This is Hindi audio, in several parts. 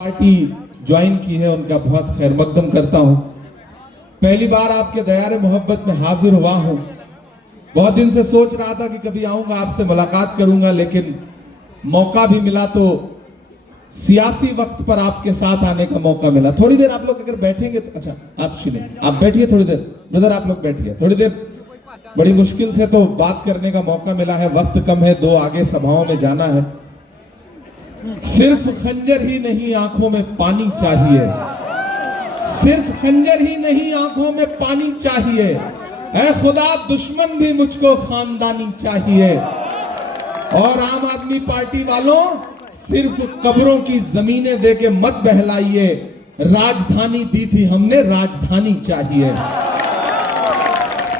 पार्टी ज्वाइन की है उनका बहुत खैर मकदम करता हूं। पहली बार आपके दयारे मोहब्बत में हाजिर हुआ हूं। बहुत दिन से सोच रहा था कि कभी आऊंगा, आपसे मुलाकात करूंगा, लेकिन मौका भी मिला तो सियासी वक्त पर आपके साथ आने का मौका मिला। थोड़ी देर आप लोग अगर बैठेंगे तो अच्छा, आप सुनिए, आप बैठिए थोड़ी देर। ब्रदर आप लोग बैठिए थोड़ी देर। बड़ी मुश्किल से तो बात करने का मौका मिला है, वक्त कम है, दो आगे सभाओं में जाना है। सिर्फ खंजर ही नहीं आंखों में पानी चाहिए, सिर्फ खंजर ही नहीं आंखों में पानी चाहिए। ऐ खुदा दुश्मन भी मुझको खानदानी चाहिए। और आम आदमी पार्टी वालों, सिर्फ कब्रों की जमीनें देके मत बहलाइए, राजधानी दी थी हमने, राजधानी चाहिए।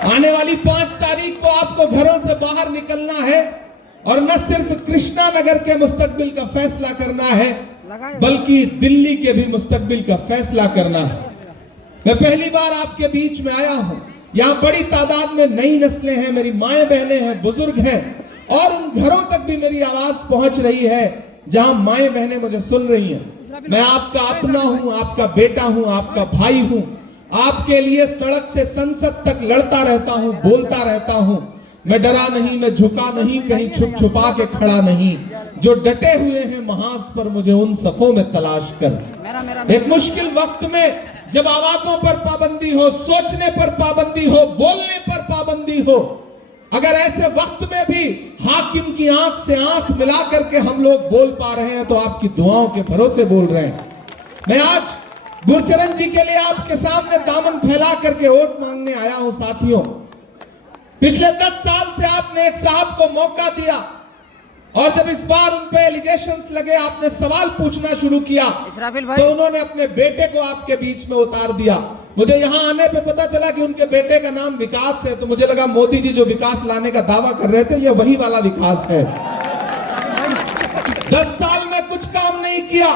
आने वाली 5 तारीख को आपको घरों से बाहर निकलना है और न सिर्फ कृष्णा नगर के मुस्तकबिल का फैसला करना है, बल्कि दिल्ली के भी मुस्तकबिल का फैसला करना है। मैं पहली बार आपके बीच में आया हूं। यहां बड़ी तादाद में नई नस्लें हैं, मेरी माएं बहनें हैं, बुजुर्ग हैं, और उन घरों तक भी मेरी आवाज पहुंच रही है जहां माएं बहनें मुझे सुन रही हैं। मैं आपका अपना हूं, आपका बेटा हूं, आपका भाई हूं। आपके लिए सड़क से संसद तक लड़ता रहता हूं, बोलता रहता हूं। मैं डरा नहीं, मैं झुका नहीं, कहीं छुप छुपा के खड़ा नहीं। जो डटे हुए हैं महाज पर, मुझे उन सफों में तलाश कर। एक मुश्किल वक्त में जब आवाजों पर पाबंदी हो, सोचने पर पाबंदी हो, बोलने पर पाबंदी हो, अगर ऐसे वक्त में भी हाकिम की आंख से आंख मिला करके हम लोग बोल पा रहे हैं, तो आपकी दुआओं के भरोसे बोल रहे हैं। मैं आज गुरचरण जी के लिए आपके सामने दामन फैला करके वोट मांगने आया हूं। साथियों, पिछले 10 साल से आपने एक साहब को मौका दिया, और जब इस बार उन पे एलिगेशंस लगे, आपने सवाल पूछना शुरू किया, तो उन्होंने अपने बेटे को आपके बीच में उतार दिया। मुझे यहां आने पे पता चला कि उनके बेटे का नाम विकास है, तो मुझे लगा मोदी जी जो विकास लाने का दावा कर रहे थे, ये वही वाला विकास है। 10 साल में कुछ काम नहीं किया।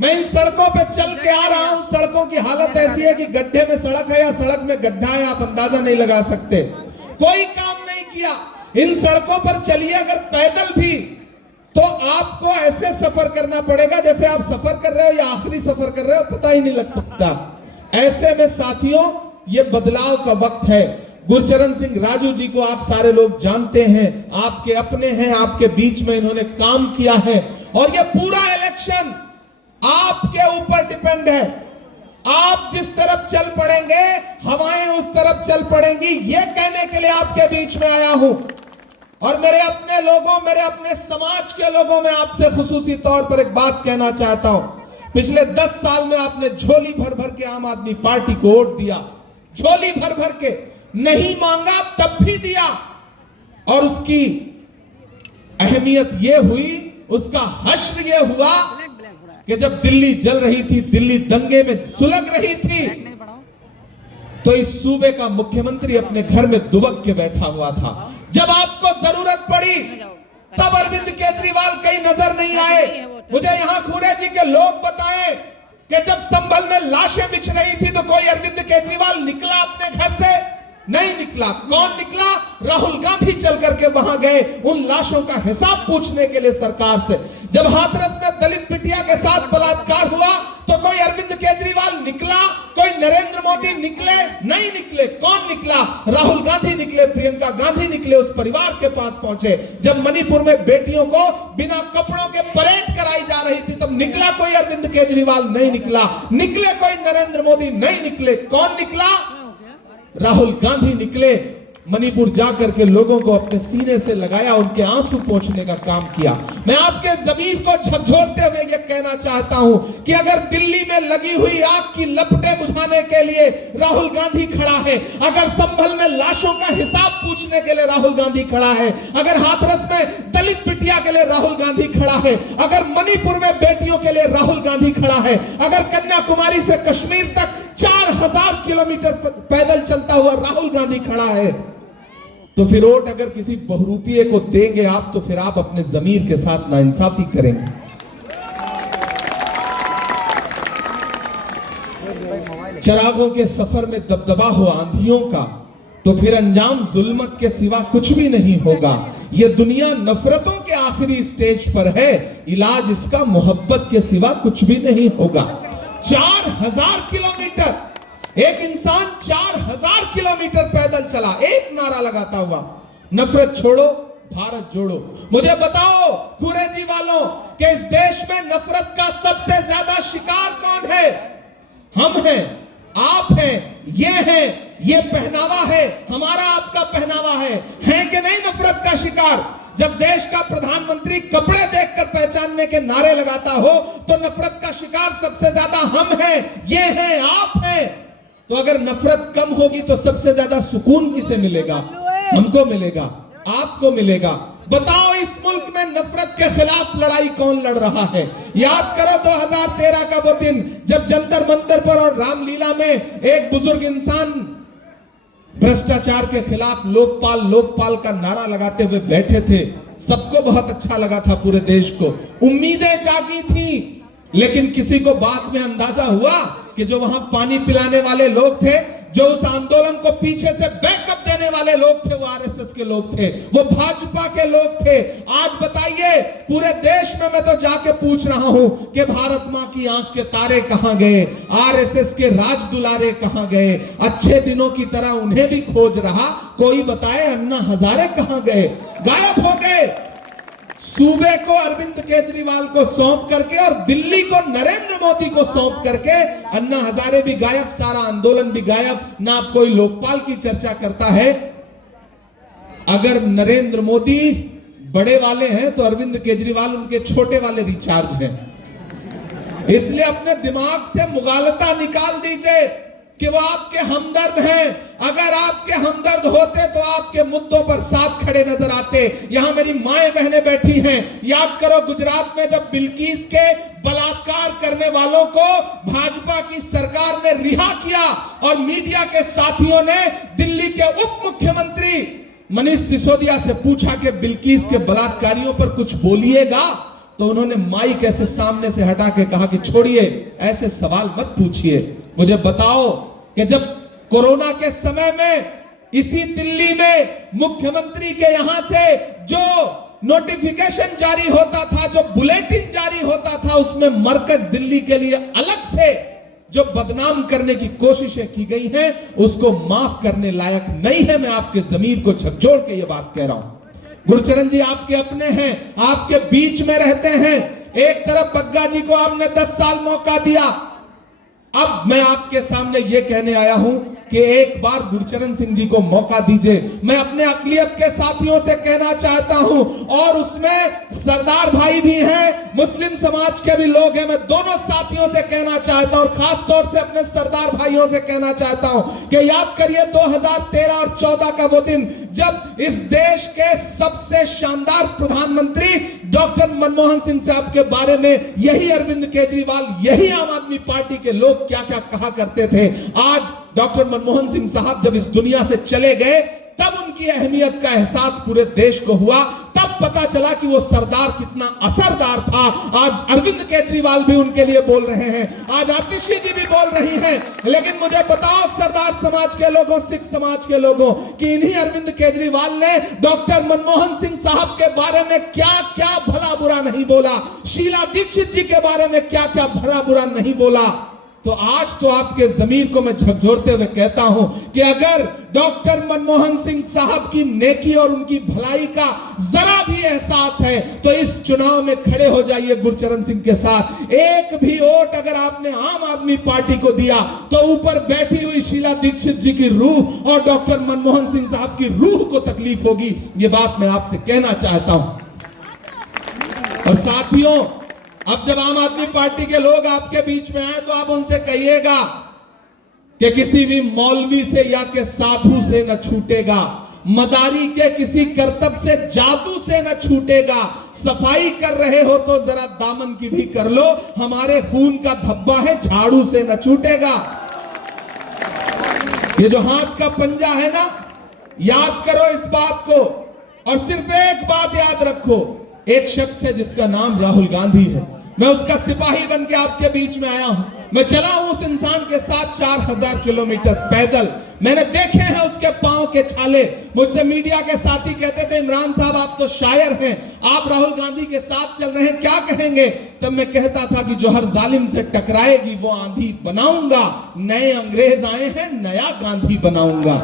मैं इन सड़कों पे चल के आ रहा हूं, सड़कों की हालत ऐसी है कि गड्ढे में सड़क है या सड़क में गड्ढा है, आप अंदाजा नहीं लगा सकते। कोई काम नहीं किया। इन सड़कों पर चलिए अगर पैदल भी, तो आपको ऐसे सफर करना पड़ेगा जैसे आप सफर कर रहे हो या आखिरी सफर कर रहे हो, पता ही नहीं लग सकता। ऐसे में साथियों, ये बदलाव का वक्त है। गुरचरण सिंह राजू जी को आप सारे लोग जानते हैं, आपके अपने हैं, आपके बीच में इन्होंने काम किया है, और ये पूरा इलेक्शन आपके ऊपर डिपेंड है। आप जिस तरफ चल पड़ेंगे, हवाएं उस तरफ चल पड़ेंगी। ये कहने के लिए आपके बीच में आया हूं। और मेरे अपने लोगों, मेरे अपने समाज के लोगों में आपसे खुसूसी तौर पर एक बात कहना चाहता हूं। पिछले 10 साल में आपने झोली भर भर के आम आदमी पार्टी को वोट दिया, झोली भर भर के, नहीं मांगा तब भी दिया। और उसकी अहमियत यह हुई, उसका हश्र यह हुआ कि जब दिल्ली जल रही थी, दिल्ली दंगे में सुलग रही थी, तो इस सूबे का मुख्यमंत्री अपने घर में दुबक के बैठा हुआ था। जब आपको जरूरत पड़ी, तब अरविंद केजरीवाल कहीं नजर नहीं आए। मुझे यहां खूरे जी के लोग बताएं कि जब संभल में लाशें बिछ रही थी, तो कोई अरविंद केजरीवाल निकला अपने घर से? नहीं निकला। कौन निकला? राहुल गांधी चल करके वहां गए उन लाशों का हिसाब पूछने के लिए सरकार से। जब हाथरस में दलित बिटिया के साथ बलात्कार हुआ, तो कोई अरविंद केजरीवाल निकला? कोई नरेंद्र मोदी निकले? नहीं निकले। कौन निकला? राहुल गांधी निकले, प्रियंका गांधी निकले, उस परिवार के पास पहुंचे। जब मणिपुर में बेटियों को बिना कपड़ों के परेड कराई जा रही थी, तब निकला कोई अरविंद केजरीवाल? नहीं निकला। निकले कोई नरेंद्र मोदी? नहीं निकले। कौन निकला? राहुल गांधी निकले, मणिपुर जाकर के लोगों को अपने सीने से लगाया, उनके आंसू पोंछने का काम किया। मैं आपके ज़मीर को झकझोरते हुए यह कहना चाहता हूं कि अगर दिल्ली में लगी हुई आग की लपटें बुझाने के लिए राहुल गांधी खड़ा है, अगर संभल में लाशों का हिसाब पूछने के लिए राहुल गांधी खड़ा है, अगर हाथरस में दलित बिटिया के लिए राहुल गांधी खड़ा है, अगर मणिपुर में बेटियों के लिए राहुल गांधी खड़ा है, अगर कन्याकुमारी से कश्मीर तक 4000 किलोमीटर पैदल चलता हुआ राहुल गांधी खड़ा है, तो फिर वोट अगर किसी बहुरूपिये को देंगे आप, तो फिर आप अपने जमीर के साथ नाइंसाफी करेंगे। चरागों के सफर में दबदबा हो आंधियों का, तो फिर अंजाम जुल्मत के सिवा कुछ भी नहीं होगा। ये दुनिया नफरतों के आखिरी स्टेज पर है, इलाज इसका मोहब्बत के सिवा कुछ भी नहीं होगा। 4000 किलोमीटर एक इंसान 4000 किलोमीटर पैदल चला, एक नारा लगाता हुआ, नफरत छोड़ो भारत जोड़ो। मुझे बताओ कुरैजी वालों कि इस देश में नफरत का सबसे ज्यादा शिकार कौन है? हम हैं, आप हैं, ये पहनावा है, हमारा आपका पहनावा है कि नहीं नफरत का शिकार? जब देश का प्रधानमंत्री कपड़े देखकर पहचानने के नारे लगाता हो तो नफरत का शिकार सबसे ज्यादा हम हैं, ये हैं, आप हैं। तो अगर नफरत कम होगी तो सबसे ज्यादा सुकून किसे मिलेगा? हमको मिलेगा, आपको मिलेगा। बताओ इस मुल्क में नफरत के खिलाफ लड़ाई कौन लड़ रहा है? याद करो 2013 का वो दिन जब जंतर मंतर पर और रामलीला में एक बुजुर्ग इंसान भ्रष्टाचार के खिलाफ लोकपाल लोकपाल का नारा लगाते हुए बैठे थे। सबको बहुत अच्छा लगा था, पूरे देश को उम्मीदें जागी थी, लेकिन किसी को बात में अंदाजा हुआ कि जो वहां पानी पिलाने वाले लोग थे, जो उस आंदोलन को पीछे से बैकअप देने वाले लोग थे, वो आरएसएस के लोग थे, वो भाजपा के लोग थे। आज बताइए पूरे देश में मैं तो जाके पूछ रहा हूं कि भारत मां की आंख के तारे कहां गए, आरएसएस के राज दुलारे कहां गए? अच्छे दिनों की तरह उन्हें भी खोज रहा, कोई बताए अन्ना हजारे कहां गए? गायब हो गए। सूबे को अरविंद केजरीवाल को सौंप करके और दिल्ली को नरेंद्र मोदी को सौंप करके अन्ना हजारे भी गायब, सारा आंदोलन भी गायब। ना अब कोई लोकपाल की चर्चा करता है। अगर नरेंद्र मोदी बड़े वाले हैं तो अरविंद केजरीवाल उनके छोटे वाले रिचार्ज हैं। इसलिए अपने दिमाग से मुगालता निकाल दीजिए कि वो आपके हमदर्द हैं। अगर आपके हमदर्द होते तो आपके मुद्दों पर साथ खड़े नजर आते। यहां मेरी माएं बहनें बैठी हैं, याद करो गुजरात में जब बिल्किस के बलात्कार करने वालों को भाजपा की सरकार ने रिहा किया और मीडिया के साथियों ने दिल्ली के उप मुख्यमंत्री मनीष सिसोदिया से पूछा कि बिल्किस के बलात्कारियों पर कुछ बोलिएगा, तो उन्होंने माइक ऐसे सामने से हटा के कहा कि छोड़िए, ऐसे सवाल मत पूछिए। मुझे बताओ कि जब कोरोना के समय में इसी दिल्ली में मुख्यमंत्री के यहां से जो नोटिफिकेशन जारी होता था, जो बुलेटिन जारी होता था, उसमें मरकज दिल्ली के लिए अलग से जो बदनाम करने की कोशिशें की गई हैं, उसको माफ करने लायक नहीं है। मैं आपके जमीर को झकझोर के ये बात कह रहा हूं। गुरचरण जी आपके अपने हैं, आपके बीच में रहते हैं। एक तरफ बग्गा जी को आपने 10 साल मौका दिया, अब मैं आपके सामने ये कहने आया हूं कि एक बार गुरचरण सिंह जी को मौका दीजिए। मैं अपने अकलियत के साथियों से कहना चाहता हूं, और उसमें सरदार भाई भी हैं, मुस्लिम समाज के भी लोग हैं। मैं दोनों साथियों से कहना चाहता हूं, खास तौर से अपने सरदार भाइयों से कहना चाहता हूं कि याद करिए 2013 और 14 का वो दिन जब इस देश के सबसे शानदार प्रधानमंत्री डॉक्टर मनमोहन सिंह साहब के बारे में यही अरविंद केजरीवाल, यही आम आदमी पार्टी के लोग क्या क्या कहा करते थे। आज डॉक्टर मनमोहन सिंह साहब जब इस दुनिया से चले गए, तब उनकी अहमियत का एहसास पूरे देश को हुआ। तब पता चला कि वो सरदार कितना असरदार था। आज अरविंद केजरीवाल भी उनके लिए बोल रहे हैं, आज आतिशी जी भी बोल रही हैं। लेकिन मुझे बताओ सरदार समाज के लोगों, सिख समाज के लोगों, कि इन्हीं अरविंद केजरीवाल ने डॉक्टर मनमोहन सिंह साहब के बारे में क्या क्या भला बुरा नहीं बोला, शीला दीक्षित जी के बारे में क्या क्या भला बुरा नहीं बोला। तो आज तो आपके जमीर को मैं झकझोरते हुए कहता हूं कि अगर डॉक्टर मनमोहन सिंह साहब की नेकी और उनकी भलाई का जरा भी एहसास है तो इस चुनाव में खड़े हो जाइए गुरचरण सिंह के साथ। एक भी वोट अगर आपने आम आदमी पार्टी को दिया तो ऊपर बैठी हुई शीला दीक्षित जी की रूह और डॉक्टर मनमोहन सिंह साहब की रूह को तकलीफ होगी। ये बात मैं आपसे कहना चाहता हूं। और साथियों, अब जब आम आदमी पार्टी के लोग आपके बीच में आए तो आप उनसे कहिएगा कि किसी भी मौलवी से या के साधु से न छूटेगा, मदारी के किसी करतब से, जादू से न छूटेगा। सफाई कर रहे हो तो जरा दामन की भी कर लो, हमारे खून का धब्बा है, झाड़ू से न छूटेगा। ये जो हाथ का पंजा है ना, याद करो इस बात को। और सिर्फ एक बात याद रखो, एक शख्स है जिसका नाम राहुल गांधी है। मैं उसका सिपाही बन के आपके बीच में आया हूं। मैं चला हूं उस इंसान के साथ 4000 किलोमीटर पैदल। मैंने देखे हैं उसके पांव के छाले। मुझसे मीडिया के साथी कहते थे, इमरान साहब आप तो शायर हैं, आप राहुल गांधी के साथ चल रहे हैं, क्या कहेंगे? तब मैं कहता था कि जो हर जालिम से टकराएगी वो आंधी बनाऊंगा। नए अंग्रेज आए हैं, नया गांधी बनाऊंगा।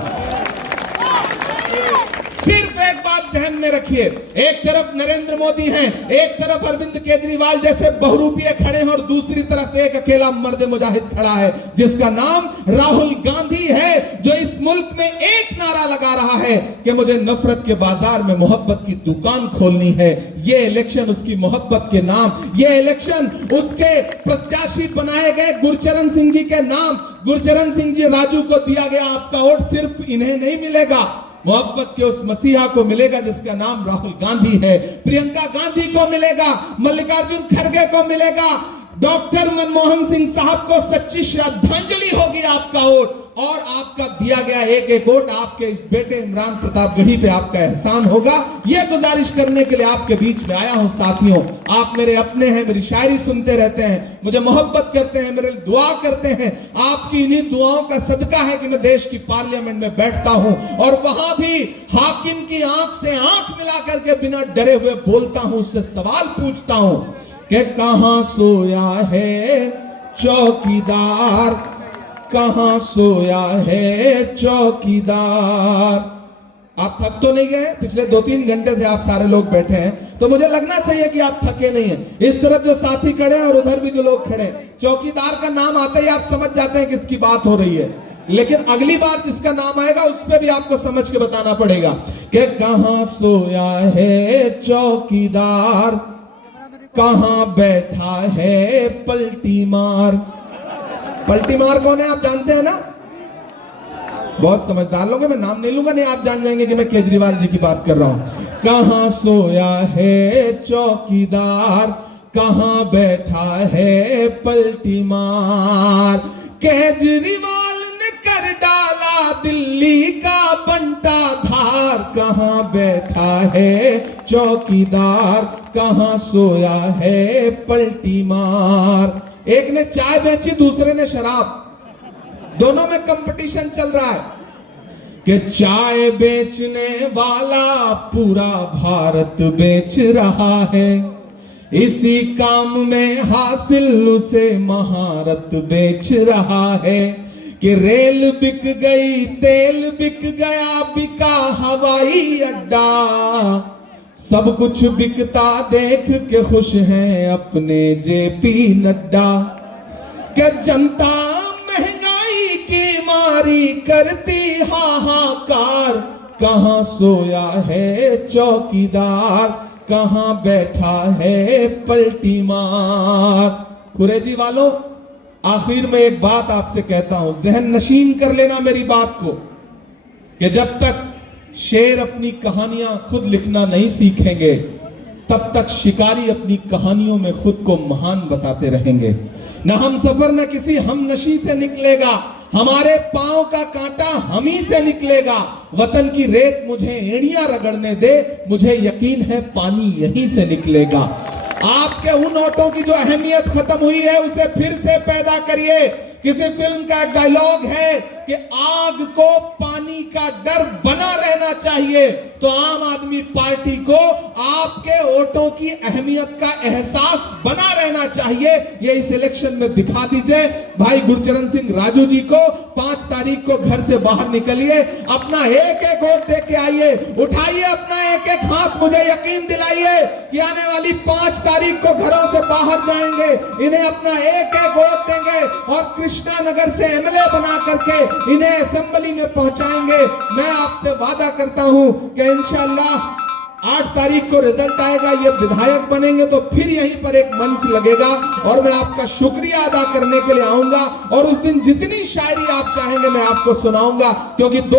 सिर्फ एक बात जहन में रखिए, एक तरफ नरेंद्र मोदी हैं, एक तरफ अरविंद केजरीवाल जैसे बहुरूपिये खड़े हैं और दूसरी तरफ एक अकेला मर्द मुजाहिद खड़ा है जिसका नाम राहुल गांधी है, जो इस मुल्क में एक नारा लगा रहा है कि मुझे नफरत के बाजार में मोहब्बत की दुकान खोलनी है। ये इलेक्शन उसकी मोहब्बत के नाम, ये इलेक्शन उसके प्रत्याशी बनाए गए गुरचरण सिंह जी के नाम। गुरचरण सिंह जी राजू को दिया गया आपका वोट सिर्फ इन्हें नहीं मिलेगा, मोहब्बत के उस मसीहा को मिलेगा जिसका नाम राहुल गांधी है। प्रियंका गांधी को मिलेगा, मल्लिकार्जुन खड़गे को मिलेगा, डॉक्टर मनमोहन सिंह साहब को सच्ची श्रद्धांजलि होगी आपका वोट, और आपका दिया गया एक एक वोट आपके इस बेटे इमरान प्रतापगढ़ी पे आपका एहसान होगा। यह गुजारिश करने के लिए आपके बीच में आया हूं। साथियों, आप मेरे अपने हैं, मेरी शायरी सुनते रहते हैं, मुझे मोहब्बत करते हैं, मेरे लिए दुआ करते हैं। आपकी इन्हीं दुआओं का सदका है कि मैं देश की पार्लियामेंट में बैठता हूं और वहां भी हाकिम की आंख से आंख मिला करके बिना डरे हुए बोलता हूं, उससे सवाल पूछता हूं कि कहां सोया है चौकीदार, कहां सोया है चौकीदार। आप थक तो नहीं गए? पिछले 2-3 घंटे से आप सारे लोग बैठे हैं, तो मुझे लगना चाहिए कि आप थके नहीं हैं। इस तरफ जो साथी खड़े हैं और उधर भी जो लोग खड़े हैं, चौकीदार का नाम आते ही आप समझ जाते हैं किसकी बात हो रही है। लेकिन अगली बार जिसका नाम आएगा उस पर भी आपको समझ के बताना पड़ेगा कि कहां सोया है चौकीदार, कहां बैठा है पलटी मार। पलटी मार कौन है आप जानते हैं ना? बहुत समझदार लोग हैं, मैं नाम नहीं लूंगा, नहीं आप जान जाएंगे कि मैं केजरीवाल जी की बात कर रहा हूं। कहां सोया है चौकीदार, कहां बैठा है पलटी मार। केजरीवाल ने कर डाला दिल्ली का बंटा धार, कहां बैठा है चौकीदार, कहां सोया है पलटी मार। एक ने चाय बेची, दूसरे ने शराब, दोनों में कंपटीशन चल रहा है कि चाय बेचने वाला पूरा भारत बेच रहा है, इसी काम में हासिल उसे महारत बेच रहा है कि रेल बिक गई, तेल बिक गया, बिका हवाई अड्डा, सब कुछ बिकता देख के खुश हैं अपने जेपी नड्डा। कि जनता महंगाई की मारी करती हाहाकार, कहां सोया है चौकीदार, कहां बैठा है पलटी मार। कुरेजी वालों, आखिर में एक बात आपसे कहता हूं, जहन नशीन कर लेना मेरी बात को, कि जब तक शेर अपनी कहानियां खुद लिखना नहीं सीखेंगे तब तक शिकारी अपनी कहानियों में खुद को महान बताते रहेंगे। न हम सफर न किसी हम नशी से निकलेगा, हमारे पांव का कांटा हम ही से निकलेगा। वतन की रेत मुझे एड़ियां रगड़ने दे, मुझे यकीन है पानी यहीं से निकलेगा। आपके उन नोटों की जो अहमियत खत्म हुई है उसे फिर से पैदा करिए। किसी फिल्म का डायलॉग है कि आग को पानी का डर बना रहना चाहिए, तो आम आदमी पार्टी को आपके वोटों की अहमियत का एहसास बना रहना चाहिए। ये इस इलेक्शन में दिखा दीजिए। भाई गुरचरण सिंह राजू जी को 5 तारीख को घर से बाहर निकलिए, अपना एक एक वोट दे के आइए, उठाइए अपना एक एक हाथ, मुझे यकीन दिलाइए कि आने वाली 5 तारीख को घरों से बाहर जाएंगे, इन्हें अपना एक एक वोट देंगे और कृष्णा नगर से एमएलए बना करके इन्हें असेंबली में पहुंचाएंगे। मैं आपसे वादा करता हूं कि इंशाअल्लाह 8 तारीख को रिजल्ट आएगा, ये विधायक बनेंगे तो फिर यहीं पर एक मंच लगेगा और मैं आपका शुक्रिया अदा करने के लिए आऊंगा और उस दिन जितनी शायरी आप चाहेंगे मैं आपको सुनाऊंगा, क्योंकि